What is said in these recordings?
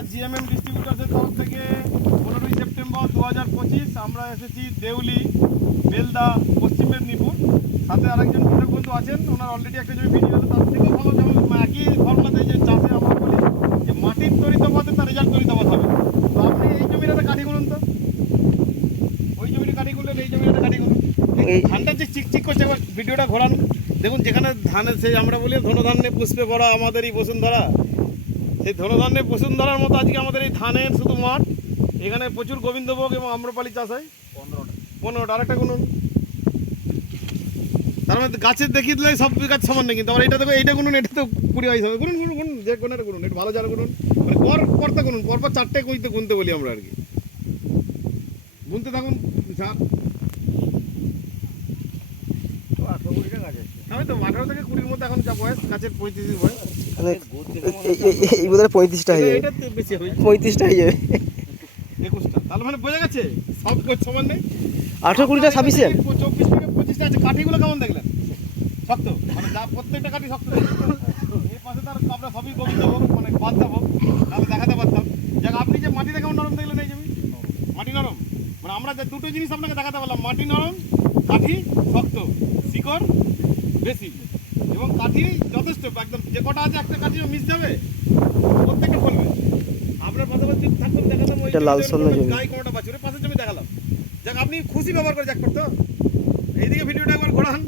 আজ জিএমএম ডিস্ট্রিবিউটার্সের তরফ থেকে 15ই সেপ্টেম্বর 2025 আমরা এসেছি দেউলি, বেলদা, পশ্চিম মেদিনীপুর। সাথে আরেকজন কৃষক বন্ধু আছেন, ওনার অলরেডি একটা জমি ভিডিও আছে, তার থেকেও ভালো যেমন একই ফর্মুলাতে যে চাষে আমরা বলি যে মাটির তরিতবাদে তার রেজাল্ট তরিতবাদ হবে। তো আপনি এই জমির একটা কাঠি করুন তো, ওই জমিটা কাঠি করলেন, এই জমির একটা কাঠি করুন। ধানটা যে চিকচিক করছে, একবার ভিডিওটা ঘোরান দেখুন। যেখানে ধানের সেই আমরা বলি ধনধান্যে পুষ্পে ভরা আমাদের এই বসুন্ধরা, সেই ধনধান্যে বসুন্ধরার মতো আজকে আমাদের এই ধানের শুধু মাঠ। এখানে প্রচুর গোবিন্দভোগ এবং আম্রপালি চাষ হয়। 15টা আরেকটা গুনুন। তার মধ্যে গাছের দেখিয়ে দিলে সব গাছ সমান নেই, কিন্তু আবার এটা দেখো, এইটা গুনুন, এটা তো 20-22 হবে। গুনুন গুনুন গুনুন, যে কোনটা গুনুন, এটা ভালো যারা গুনুন, মানে পরটা গুনুন, পরপর 4টে কইতে গুনতে বলি আমরা আর কি। গুনতে থাকুন। আমি তো 18 থেকে 20-র মধ্যে এখন যা বয়স, গাছের 35 বয়স। এই বোধহয় 35টা হয়ে যাবে, এটা তো বেশি হবে, 35টা হয়ে যাবে, 21টা। তাহলে মানে বোঝা গেছে সব গাছ সমান নেই। 18-20টা সাফিসিয়েন্ট। 24 থেকে 25টা আছে। কাঠিগুলো কেমন দেখলেন? শক্ত, মানে যা প্রত্যেকটা কাঠি শক্ত। এই পাশে তার আমরা সবই গোবিন্দভোগ, মানে বাদশাভোগ, তাহলে দেখাতে পারতাম। যাক, আপনি যে মাটিটা কেমন নরম দেখলেন এই জমি? মাটি নরম, মানে আমরা যে দুটো জিনিস আপনাকে দেখাতে পারলাম, মাটি নরম, কাঠি শক্ত, শিকড় বেশি এবং কাঠি যথেষ্ট। একদম যে কটা আছে একটা কাঠিও মিস যাবে, প্রত্যেকটা ফলবে। আপনার পাশাপাশি থাকবেন, দেখাতাম ওই এটা লাল সন্ধ্যা জমি, গায়ে কোনোটা বাছুরে পাশের জমি দেখালাম। যাক, আপনি খুশি ব্যবহার করে যাক করতো। এইদিকে ভিডিওটা একবার ঘোরান।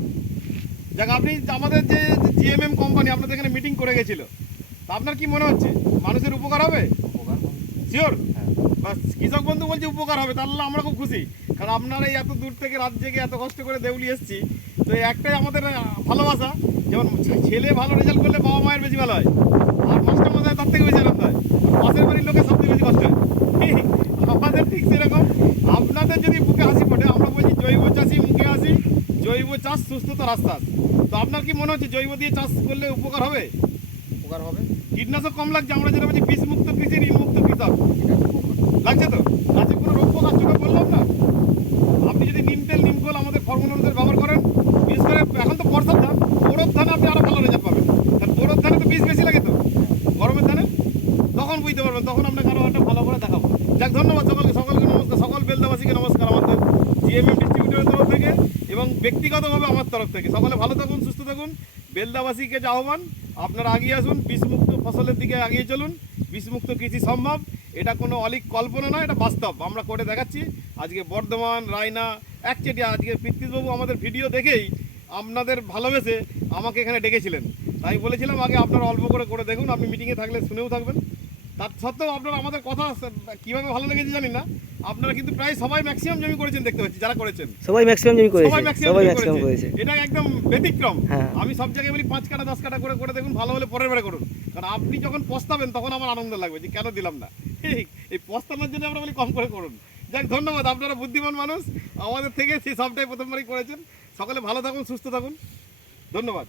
যাক, আপনি আমাদের যে জিএমএম কোম্পানি আপনাদের এখানে মিটিং করে গেছিল, তা আপনার কি মনে হচ্ছে মানুষের উপকার হবে? শিওর? বাস, কৃষক বন্ধু বলছে উপকার হবে, তাহলে আমরা খুব খুশি। কারণ আপনারা এই এত দূর থেকে রাত জেগে এত কষ্ট করে দেউলি এসেছি, তো এই একটাই আমাদের ভালোবাসা। যেমন ছেলে ভালো রেজাল্ট করলে বাবা মায়ের বেশি ভালো হয়, আর মাস্টার মশাই তার থেকে বেশি আনন্দ হয়, পাশের বাড়ির লোকের সবথেকে বেশি কষ্ট হয়। আমাদের ঠিক সেরকম। আপনাদের যদি বুকে হাসি ফোটে, আমরা বলছি জৈব চাষি মুখে হাসি, জৈব চাষ সুস্থতার আশ্বাস। তো আপনার কি মনে হচ্ছে জৈব দিয়ে চাষ করলে উপকার হবে? উপকার হবে। কীটনাশক কম লাগছে, আমরা যেটা বলছি বিষ মুক্ত কৃষি, ঋণ মুক্ত কৃষক লাগছে। তো গাছে কোনো রোগ পোকার চোখে বললাম না। আপনি যদি নিম তেল, নিমখোল আমাদের ফর্মুলাদের ব্যবহার করেন, বিশেষ করে এখন তো বর্ষার ধান, বোরোর ধানে আপনি আরও ভালো রেজাল্ট পাবেন। কারণ বোরোর ধানে তো বীজ বেশি লাগে, তো গরমের ধানে তখন বুঝতে পারবেন, তখন আপনাকে আরও একটা ভালো করে দেখাবো। যাক, ধন্যবাদ সকলকে, সকলকে নমস্কার, সকল বেলদাবাসীকে নমস্কার আমাদের জিএমএম ডিস্ট্রিবিউটরের তরফ থেকে এবং ব্যক্তিগতভাবে আমার তরফ থেকে। সকলে ভালো থাকুন, সুস্থ থাকুন। বেলদাবাসীকে যে আহ্বান, আপনারা এগিয়ে আসুন, বিষমুক্ত ফসলের দিকে এগিয়ে চলুন। বিষমুক্ত কৃষি সম্ভব, এটা কোনো অলিক কল্পনা নয়, এটা বাস্তব, আমরা করে দেখাচ্ছি। আজকে বর্ধমান, রায়না, একচেটিয়া, আজকে পৃথ্বীবাবু আমাদের ভিডিও দেখেই আপনাদের ভালোবেসে আমাকে এখানে ডেকেছিলেন। তাই বলেছিলাম আগে আপনারা অল্প করে করে দেখুন, আপনি মিটিংয়ে থাকলে শুনেও থাকবেন। তার সত্ত্বেও আপনারা আমাদের কথা কীভাবে ভালো লেগেছে জানি না, আপনারা কিন্তু প্রায় সবাই ম্যাক্সিমাম জমি করেছেন দেখতে পাচ্ছি, যারা করেছেন সবাই ম্যাক্সিমাম জমি করেছে, সবাই ম্যাক্সিমাম করেছে। এটা একদম ব্যতিক্রম। হ্যাঁ। আমি সব জায়গায় বলি 5 কাটা 10 কাটা করে করে দেখুন, ভালো হলে পরের বারে করুন। কারণ আপনি যখন পস্তাবেন তখন আমার আনন্দ লাগবে যে কেন দিলাম না। এই পস্তানোর জন্য আমরা বলি কম করে করুন। যাক, ধন্যবাদ, আপনারা বুদ্ধিমান মানুষ, আমাদের থেকে সেই সবটাই প্রথমবারই করেছেন। সকলে ভালো থাকুন, সুস্থ থাকুন, ধন্যবাদ।